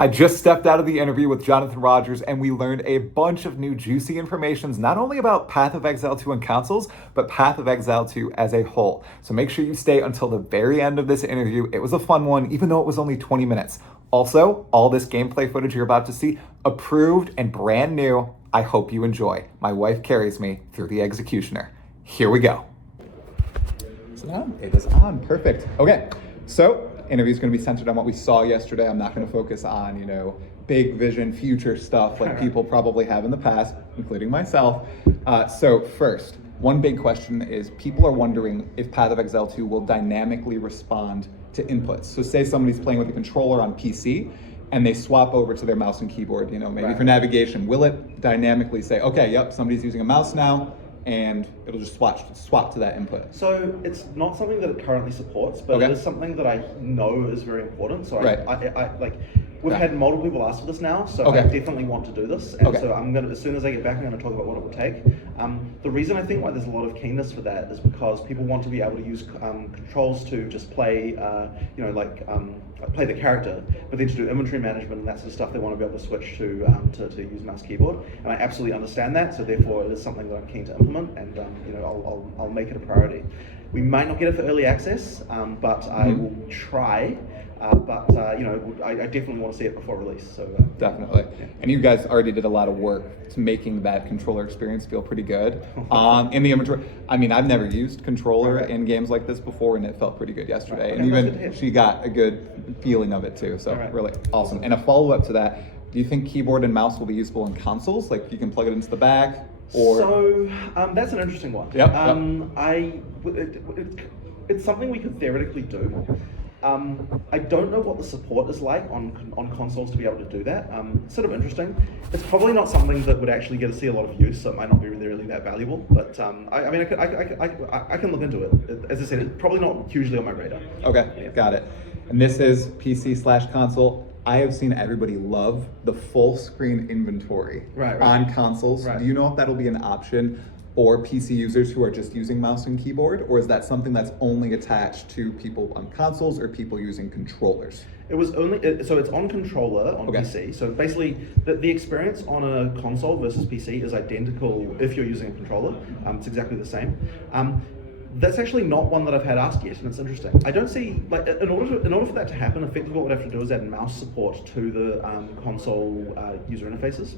I just stepped out of the interview with Jonathan Rogers and we learned a bunch of new juicy informations, not only about Path of Exile 2 on consoles, but Path of Exile 2 as a whole. So make sure you stay until the very end of this interview. It was a fun one, even though it was only 20 minutes. Also, all this gameplay footage you're about to see, approved and brand new. I hope you enjoy. My wife carries me through the executioner. Here we go. Is it on? It is on. Perfect. Okay. So, interview is going to be centered on what we saw yesterday. I'm not going to focus on, big vision, future stuff like people probably have in the past, including myself. So first, one big question is people are wondering if Path of Exile 2 will dynamically respond to inputs. So say somebody's playing with a controller on PC and they swap over to their mouse and keyboard, maybe for navigation. Will it dynamically say, okay, yep, somebody's using a mouse now, and it'll just swap to that input? So it's not something that it currently supports, but it is something that I know is very important. So we've had multiple people ask for this now, so I definitely want to do this. And so I'm gonna, as soon as I get back, I'm gonna talk about what it will take. The reason I think why there's a lot of keenness for that is because people want to be able to use controls to just play, play the character, but then to do inventory management and that sort of stuff, they want to be able to switch to use mouse keyboard. And I absolutely understand that, so therefore it is something that I'm keen to implement, and I'll make it a priority. We might not get it for early access, but I will try. I definitely want to see it before release. So definitely. Yeah. And you guys already did a lot of work to making that controller experience feel pretty good. In the inventory, I mean, I've never used controller in games like this before, and it felt pretty good yesterday. And even she got a good feeling of it too. So really awesome. And a follow-up to that, do you think keyboard and mouse will be useful in consoles? Like you can plug it into the back? Or... So that's an interesting one. It's something we could theoretically do. I don't know what the support is like on consoles to be able to do that. It's sort of interesting. It's probably not something that would actually get to see a lot of use, so it might not be really that valuable. But I can look into it. As I said, it's probably not hugely on my radar. Okay, got it. And this is PC/console. I have seen everybody love the full screen inventory on consoles. Do you know if that'll be an option for PC users who are just using mouse and keyboard, or is that something that's only attached to people on consoles or people using controllers? It was only, so it's on controller on PC. So basically, the experience on a console versus PC is identical if you're using a controller. It's exactly the same. That's actually not one that I've had asked yet, and it's interesting. I don't see, in order for that to happen, effectively what we'd have to do is add mouse support to the console user interfaces.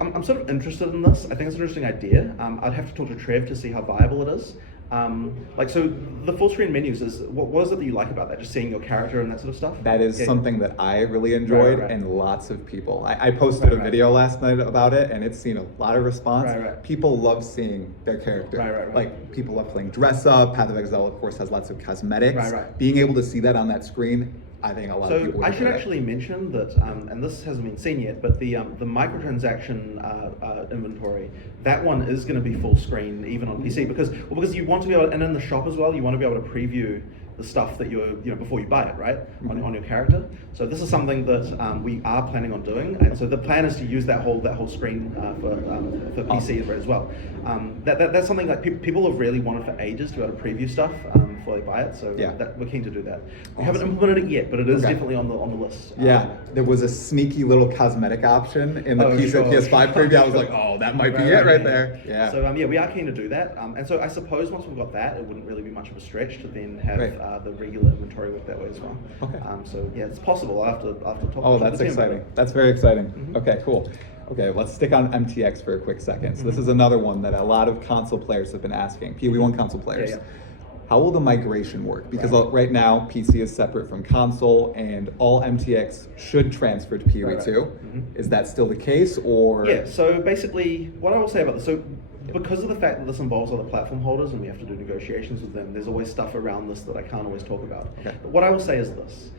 I'm sort of interested in this. I think it's an interesting idea. I'd have to talk to Trev to see how viable it is. So the full screen menus is, what is it that you like about that? Just seeing your character and that sort of stuff? That is something that I really enjoyed, and lots of people. I posted a video last night about it, and it's seen a lot of response. People love seeing their character. Like, people love playing dress up. Path of Exile, of course, has lots of cosmetics. Being able to see that on that screen, I think a lot of people would. I should actually mention that, and this hasn't been seen yet, but the microtransaction inventory, that one is going to be full screen even on PC because you want to be able to, and in the shop as well, you want to be able to preview the stuff that you're, before you buy it, right? On your character. So this is something that we are planning on doing, and so the plan is to use that whole screen for PC as well. That's something that people have really wanted for ages, to be able to preview stuff before they buy it. So we're keen to do that. We haven't implemented it yet, but it is definitely on the list. There was a sneaky little cosmetic option in the PS5 preview. I was like, oh, that might be it right there. Yeah. So we are keen to do that, and so I suppose once we've got that, it wouldn't really be much of a stretch to then have the regular inventory work that way as well. It's possible. I have to talk. Oh, that's exciting. That's very exciting. Okay, cool. Okay, let's stick on MTX for a quick second. So this is another one that a lot of console players have been asking, PoE1 console players. How will the migration work? Because right now, PC is separate from console, and all MTX should transfer to PoE2. Is that still the case, or? Yeah, so basically, what I will say about this, because of the fact that this involves other platform holders and we have to do negotiations with them, there's always stuff around this that I can't always talk about. But what I will say is this.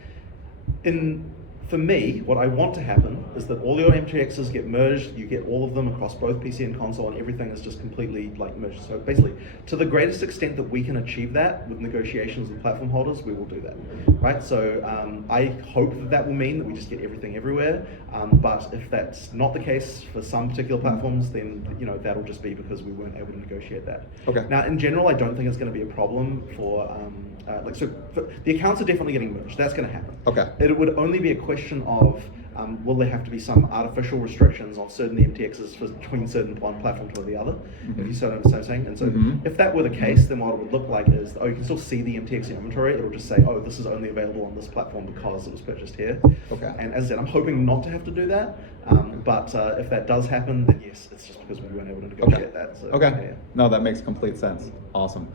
For me, what I want to happen is that all your MTXs get merged, you get all of them across both PC and console, and everything is just completely merged. So basically, to the greatest extent that we can achieve that with negotiations with platform holders, we will do that, right? So I hope that will mean that we just get everything everywhere, but if that's not the case for some particular platforms, then that'll just be because we weren't able to negotiate that. Now, in general, I don't think it's going to be a problem for the accounts are definitely getting merged. That's going to happen. It would only be a question of will there have to be some artificial restrictions on certain MTXs between certain one platform to the other? If you sort of understand what I'm saying. And so if that were the case, then what it would look like is, you can still see the MTX inventory. It'll just say, this is only available on this platform because it was purchased here. Okay. And as I said, I'm hoping not to have to do that. But if that does happen, then yes, it's just because we weren't able to negotiate that. So, yeah. No, that makes complete sense. Awesome.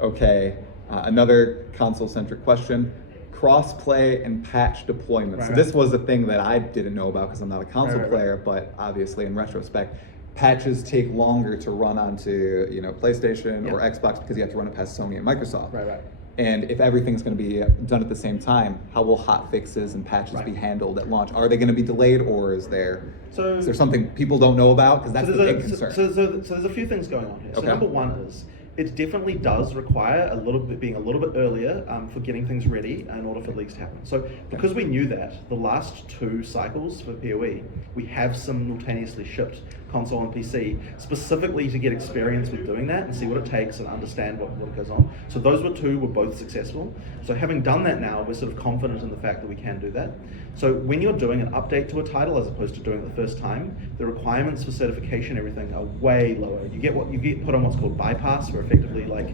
Okay, another console-centric question. Cross-play and patch deployment. So this was a thing that I didn't know about because I'm not a console player, but obviously in retrospect, patches take longer to run onto PlayStation or Xbox because you have to run it past Sony and Microsoft. And if everything's going to be done at the same time, how will hot fixes and patches be handled at launch? Are they going to be delayed, or is there something people don't know about? Because that's the big concern. So there's a few things going on here. So number one is, it definitely does require being a little bit earlier for getting things ready in order for leaks to happen. So because we knew that, the last 2 cycles for PoE, we have simultaneously shipped console and PC specifically to get experience with doing that and see what it takes and understand what goes on. So those were both successful. So having done that now, we're sort of confident in the fact that we can do that. So when you're doing an update to a title as opposed to doing it the first time, the requirements for certification, everything are way lower. You get put on what's called bypass, where effectively like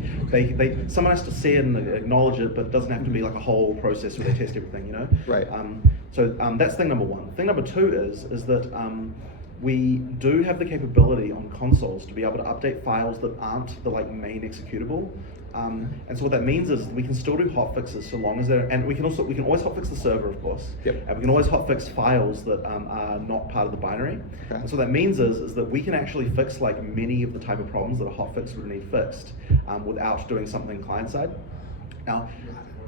someone has to see it and acknowledge it, but it doesn't have to be like a whole process where they test everything, Right. So that's thing number one. Thing number two is that we do have the capability on consoles to be able to update files that aren't the main executable. And so what that means is we can still do hotfixes so long as they're, and we can always hotfix the server, of course. Yep. And we can always hotfix files that are not part of the binary. Okay. And so what that means is that we can actually fix many of the type of problems that a hotfix would need fixed without doing something client side. Now,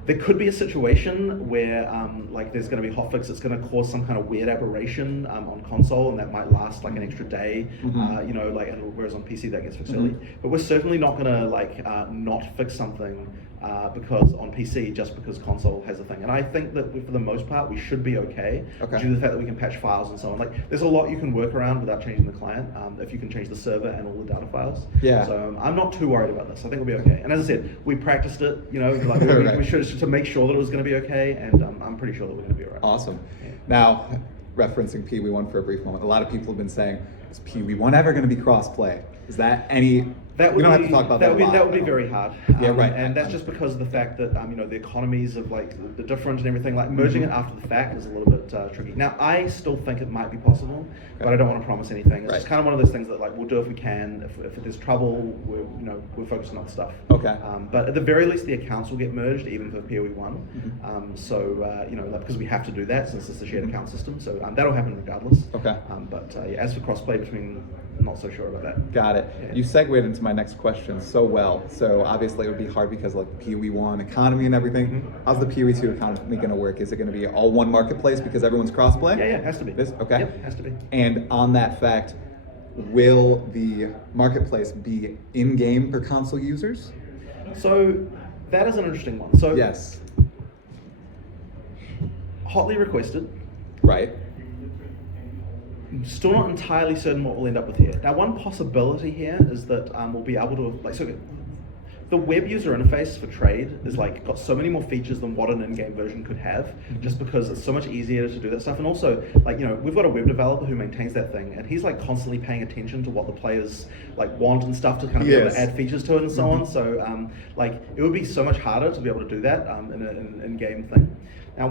there could be a situation where there's going to be a hotfix that's going to cause some kind of weird aberration on console, and that might last an extra day, whereas on PC that gets fixed early. But we're certainly not going to not fix something because on PC just because console has a thing. And I think that for the most part we should be okay due to the fact that we can patch files and so on. There's a lot you can work around without changing the client if you can change the server and all the data files. Yeah. So I'm not too worried about this. I think we'll be okay. And as I said, we practiced it. We should to make sure that it was going to be okay, and I'm pretty sure that we're going to be all right. Awesome. Yeah. Now, referencing PoE1 for a brief moment, a lot of people have been saying, is PoE1 ever going to be cross-play? Is that any... We don't have to talk about that. That would be very hard. And that's just because of the fact that the economies of the different and everything. Merging it after the fact is a little bit tricky. Now, I still think it might be possible, but I don't want to promise anything. It's just kind of one of those things that we'll do if we can. If there's trouble, we're focused on other stuff. Okay. But at the very least, the accounts will get merged, even for PoE1. Because we have to do that since it's a shared account system. So that'll happen regardless. Okay. As for crossplay between, I'm not so sure about that. Got it. Yeah. You segued into my next question so well. So obviously it would be hard because PoE1 economy and everything. How's the PoE2 economy going to work? Is it going to be all one marketplace because everyone's crossplay? Yeah, it has to be. Okay. Yep, has to be. And on that fact, will the marketplace be in-game for console users? So that is an interesting one. So yes. Hotly requested. Right. Still not entirely certain what we'll end up with here. Now, one possibility here is that we'll be able to the web user interface for trade is got so many more features than what an in-game version could have, just because it's so much easier to do that stuff. And also, we've got a web developer who maintains that thing, and he's constantly paying attention to what the players want and stuff to kind of be able to add features to it and so on. So it would be so much harder to be able to do that in an in-game thing. Now,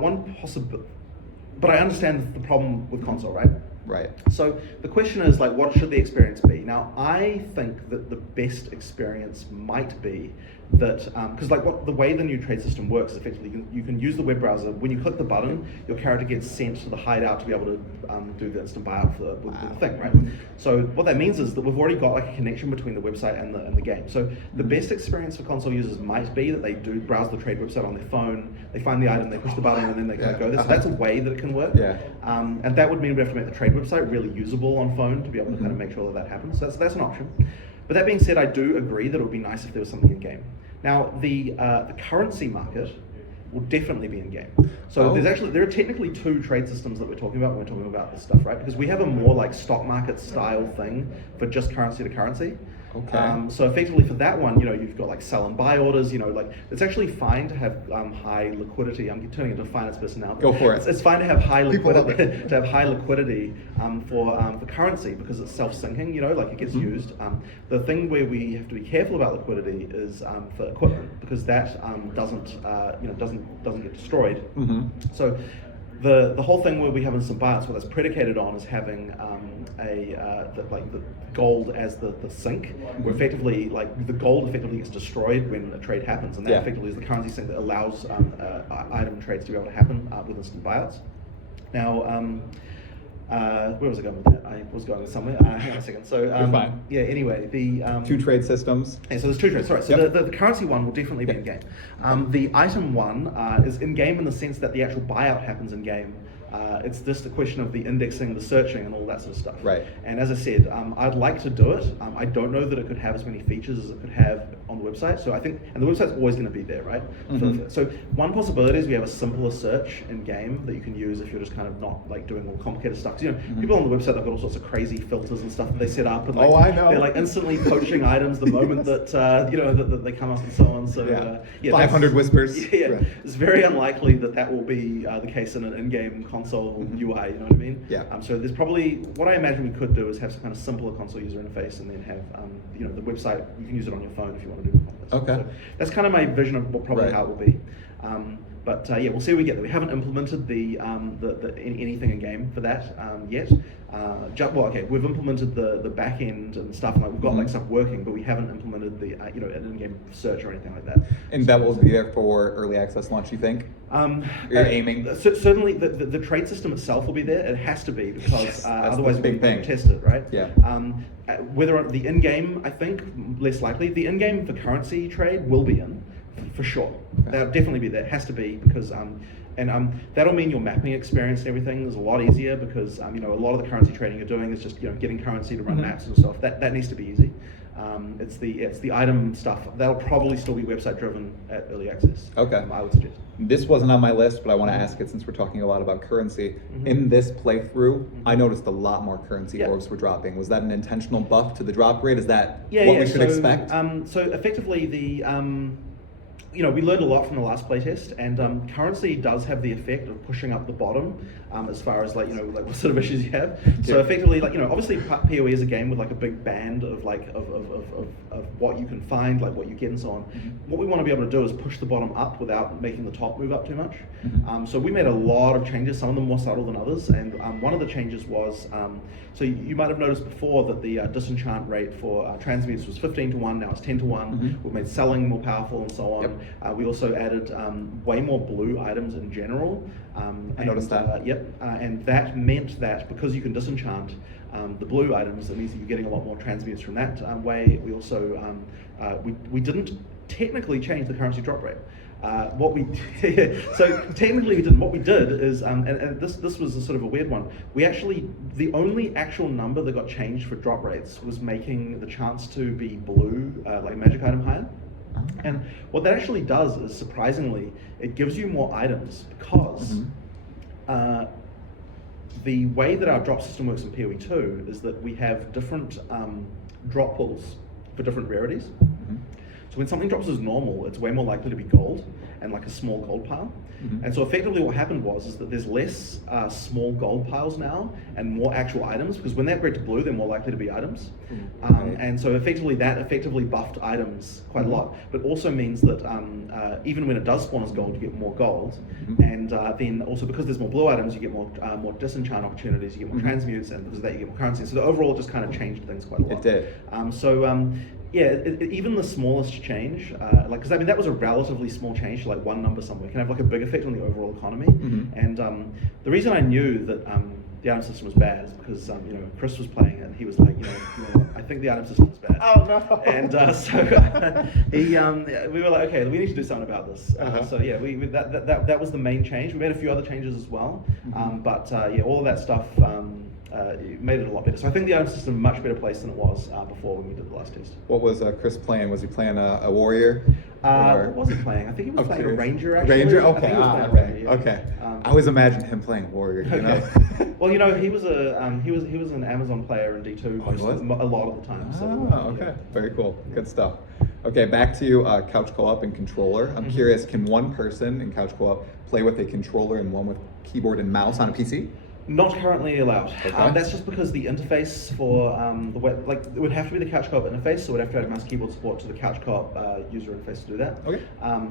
but I understand the problem with console, right? Right. So the question is what should the experience be? Now, I think that the best experience might be that because the way the new trade system works is effectively you can use the web browser. When you click the button, your character gets sent to the hideout to be able to do the instant buyout with the thing, right? So what that means is that we've already got a connection between the website and the game. So the best experience for console users might be that they do browse the trade website on their phone, they find the item, they push the button, and then they kind of go there. So that's a way that it can work. Yeah. And that would mean we have to make the trade website really usable on phone to be able to kind of make sure that happens. So that's an option. But that being said, I do agree that it would be nice if there was something in game. Now, the currency market will definitely be in game. So there are technically 2 trade systems that we're talking about when we're talking about this stuff, right? Because we have a more stock market style thing for just currency to currency. Okay. So effectively for that one, you've got like sell and buy orders. Like it's actually fine to have high liquidity. I'm turning into a finance person now. Go for it. It's fine to have high liquidity for currency because it's self-syncing. Like it gets used. The thing where we have to be careful about liquidity is for equipment because that doesn't get destroyed. So the whole thing where we have instant buyouts, what that's predicated on is having the gold as the sink, where effectively like the gold effectively gets destroyed when a trade happens, and that effectively is the currency sink that allows item trades to be able to happen with instant buyouts. Now, where was I going with that? I was going somewhere. Hang on a second. So You're fine. yeah. Anyway, the two trade systems. Yeah, so there's two trades. Sorry. So the currency one will definitely be in game. The item one is in game in the sense that the actual buyout happens in game. It's just a question of the indexing, the searching, and all that sort of stuff. Right. And as I said, I'd like to do it. I don't know that it could have as many features as it could have on the website. So I think, and the website's always going to be there, right? So one possibility is we have a simpler search in game that you can use if you're just kind of not like doing all complicated stuff. People on the website, they've got all sorts of crazy filters and stuff that they set up, and like, I know. they're like instantly poaching items the moment that that they come up and so on. So 500 whispers. Yeah, it's very unlikely that will be the case in an in-game console UI. You know what I mean? Yeah. So there's probably what I imagine we could do is have some kind of simpler console user interface, and then have the website. You can use it on your phone if you want to do it. Okay. So that's kind of my vision of probably how it will be. But we'll see what we get there. We haven't implemented the anything in game for that yet. We've implemented the back end and stuff, and we've got like stuff working, but we haven't implemented the an in-game search or anything like that. And that will be there for early access launch, you think? You're aiming? Certainly, the trade system itself will be there. It has to be because otherwise we won't test it, right? Yeah. Whether the in-game, I think less likely. The in-game for currency trade will be in. For sure, that'll definitely be there. It has to be because that'll mean your mapping experience and everything is a lot easier because a lot of the currency trading you're doing is just getting currency to run maps and stuff. That needs to be easy. It's the item stuff that'll probably still be website driven at early access. Okay, I would suggest. This wasn't on my list, but I want to ask it since we're talking a lot about currency. In this playthrough, I noticed a lot more currency orbs were dropping. Was that an intentional buff to the drop rate? Is that what we should expect? So effectively we learned a lot from the last playtest, and currency does have the effect of pushing up the bottom as far as like what sort of issues you have. So effectively, obviously PoE is a game with like a big band of of what you can find, like what you get and so on. What we want to be able to do is push the bottom up without making the top move up too much. So we made a lot of changes, some of them more subtle than others, and one of the changes was, so you might have noticed before that the disenchant rate for transmutes was 15-1, now it's 10-1. We've made selling more powerful and so on. We also added way more blue items in general. I noticed that. And that meant that because you can disenchant the blue items, it means that you're getting a lot more transmutes from that way. We also we didn't technically change the currency drop rate. So technically we didn't. What we did is, and this was a sort of a weird one. The only actual number that got changed for drop rates was making the chance to be blue, like magic item higher. And what that actually does is, surprisingly, it gives you more items because the way that our drop system works in PoE2 is that we have different drop pools for different rarities. So when something drops as normal, it's way more likely to be gold and like a small gold pile. And so effectively what happened was that there's less small gold piles now and more actual items, because when they upgrade to blue, they're more likely to be items. And so that effectively buffed items quite a lot, but also means that even when it does spawn as gold, you get more gold. And then also because there's more blue items, you get more disenchant opportunities, you get more transmutes, and because of that you get more currency. So overall it just kind of changed things quite a lot. It did. Even the smallest change, because that was a relatively small change to like one number somewhere, can have like a big effect on the overall economy. And the reason I knew that the item system was bad is because Chris was playing it and he was like, I think the item system is bad. Oh no! And so we were like, okay, we need to do something about this. So yeah, that was the main change. We made a few other changes as well, but all of that stuff. It made it a lot better. So I think the item system is a much better place than it was before when we did the last test. What was Chris playing? Was he playing a warrior? What was he playing? I think he was playing a ranger, actually. Ranger? Okay. I think he was playing a ranger, Okay. I always imagined him playing warrior. You know. Well, you know, he was an Amazon player in D2 a lot of the time. Okay, very cool, good stuff. Okay, back to couch co-op and controller. I'm curious, can one person in couch co-op play with a controller and one with keyboard and mouse on a PC? Not currently allowed. Okay. That's just because the interface for the web, like it would have to be the couch co-op interface, so we'd have to have mouse keyboard support to the couch co-op user interface to do that. Okay.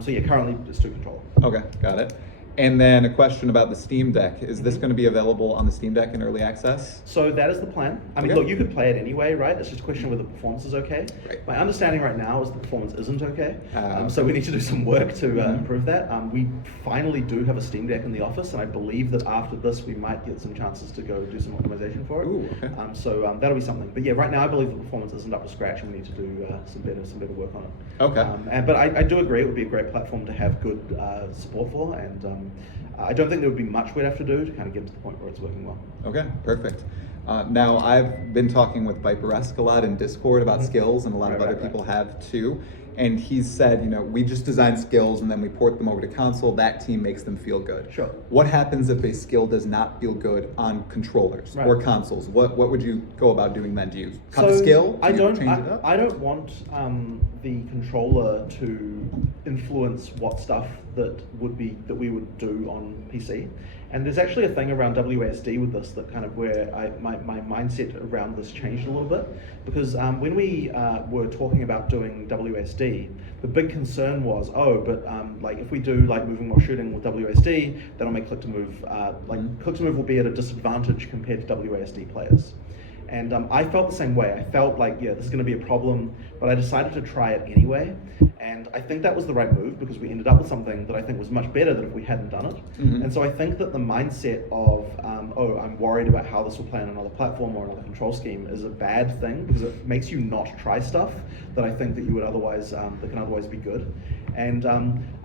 So yeah, currently it's to controller. Okay, got it. And then a question about the Steam Deck. Is this going to be available on the Steam Deck in early access? So that is the plan. I mean, look, you could play it anyway, right? It's just a question of whether the performance is okay. Right. My understanding right now is the performance isn't okay. So we need to do some work to improve that. We finally do have a Steam Deck in the office, and I believe that after this we might get some chances to go do some optimization for it. Ooh, okay. So that'll be something. But yeah, right now I believe the performance isn't up to scratch, and we need to do some better work on it. Okay. But I do agree it would be a great platform to have good support for, and I don't think there would be much we'd have to do to kind of get to the point where it's working well. Okay, perfect. Now, I've been talking with Viperesque a lot in Discord about skills, and a lot of other people have too. And he's said, you know, we just design skills and then we port them over to console. That team makes them feel good. Sure. What happens if a skill does not feel good on controllers or consoles? What would you go about doing then? Do you cut the skill? I don't want the controller to influence what stuff that we would do on PC. And there's actually a thing around WASD with this that kind of where my mindset around this changed a little bit, because when we were talking about doing WASD, the big concern was, like if we do like moving while shooting with WASD, that'll make click to move click to move will be at a disadvantage compared to WASD players. And I felt the same way. I felt like, yeah, this is going to be a problem, but I decided to try it anyway. And I think that was the right move, because we ended up with something that I think was much better than if we hadn't done it. And so I think that the mindset of, I'm worried about how this will play on another platform or another control scheme is a bad thing, because it makes you not try stuff that I think that you would otherwise, that can otherwise be good. And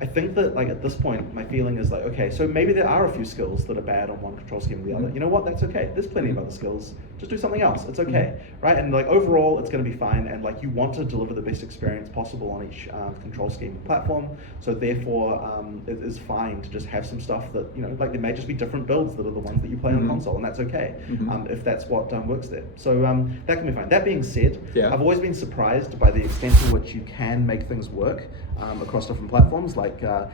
I think that like at this point, my feeling is like, okay, so maybe there are a few skills that are bad on one control scheme or the other. You know what? That's okay. There's plenty of other skills. Just do something else. It's okay, right? And like overall, it's going to be fine. And like you want to deliver the best experience possible on each control scheme platform. So therefore, it is fine to just have some stuff that, you know, like there may just be different builds that are the ones that you play on console, and that's okay if that's what works there. So that can be fine. That being said, I've always been surprised by the extent to which you can make things work across different platforms. Like, crap!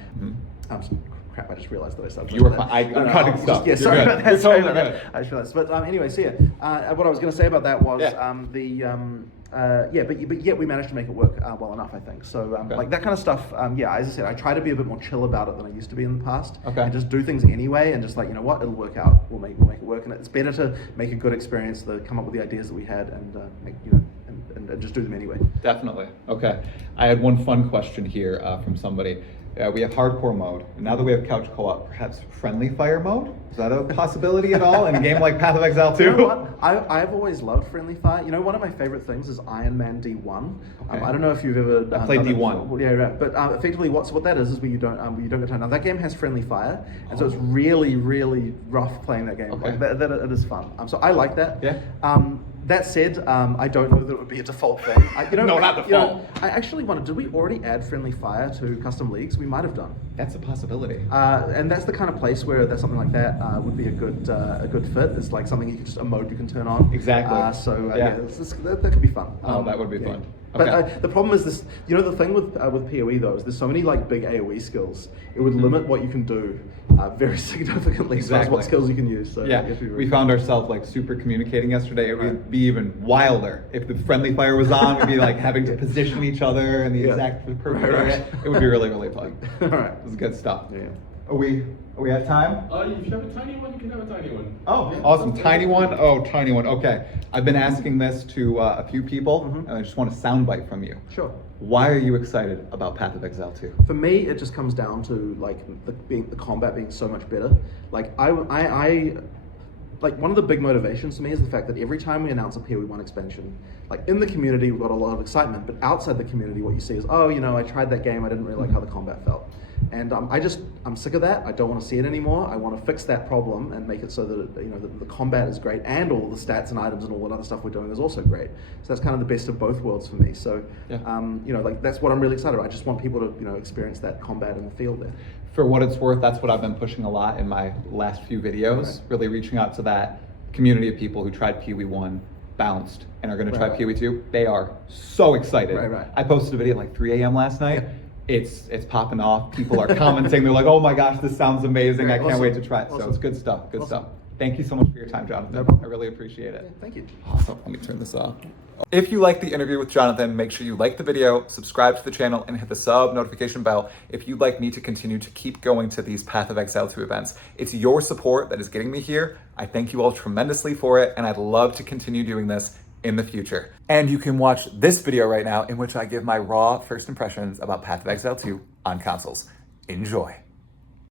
I just realized that I started. You were I'm cutting stuff. Yeah, sorry about that. Sorry about that. I just realized. But anyway, so yeah, what I was going to say about that was but yet we managed to make it work well enough, I think. So like that kind of stuff. As I said, I try to be a bit more chill about it than I used to be in the past. And just do things anyway, and just like, you know what, it'll work out. We'll make it work, and it's better to make a good experience than come up with the ideas that we had and and just do them anyway. Definitely. Okay. I had one fun question here from somebody. We have hardcore mode. And now that we have couch co-op, perhaps friendly fire mode? Is that a possibility at all in a game like Path of Exile 2? You know what? I've always loved friendly fire. You know, one of my favorite things is Iron Man D1. I don't know if you've ever played D1. Well, yeah, right. But effectively, what that is where you don't get time. Now that game has friendly fire, and so it's really, really rough playing that game. Like, that it is fun. So I like that. Yeah. That said, I don't know that it would be a default thing. No, not default. I actually wondered, did we already add friendly fire to custom leagues? We might have done. That's a possibility. And that's the kind of place where there's something like that would be a good fit. It's like something a mode you can turn on. Exactly. That could be fun. That would be fun. Okay. But the problem is this. You know, the thing with PoE though is there's so many like big AOE skills. It would limit what you can do very significantly. As far as what skills you can use. So we found ourselves like super communicating yesterday. It would be even wilder if the friendly fire was on. We'd be like having to position each other in the exact perfect area. It would be really, really fun. All right. It was good stuff. Yeah. Are we at time? If you have a tiny one, you can have a tiny one. Oh, awesome. Tiny one? Oh, tiny one. Okay. I've been asking this to a few people, and I just want a soundbite from you. Sure. Why are you excited about Path of Exile 2? For me, it just comes down to like the combat being so much better. Like I like one of the big motivations for me is the fact that every time we announce a PoE1 expansion, like in the community we've got a lot of excitement, but outside the community what you see is, I tried that game, I didn't really like how the combat felt. And I'm sick of that. I don't want to see it anymore. I want to fix that problem and make it so that the combat is great, and all the stats and items and all that other stuff we're doing is also great. So that's kind of the best of both worlds for me. So like that's what I'm really excited about. I just want people to experience that combat in the field there. for what it's worth, that's what I've been pushing a lot in my last few videos, really reaching out to that community of people who tried PoE1, bounced, and are going to try PoE2. They are so excited. I posted a video at like 3 a.m. last night. It's popping off. People are commenting. They're like, oh my gosh, this sounds amazing. I can't wait to try it. So it's good stuff. Good stuff. Thank you so much for your time, Jonathan. I really appreciate it. Thank you. Awesome. Let me turn this off. If you liked the interview with Jonathan, make sure you like the video, subscribe to the channel, and hit the sub notification bell if you'd like me to continue to keep going to these Path of Exile 2 events. It's your support that is getting me here. I thank you all tremendously for it, and I'd love to continue doing this in the future. And you can watch this video right now in which I give my raw first impressions about Path of Exile 2 on consoles. Enjoy.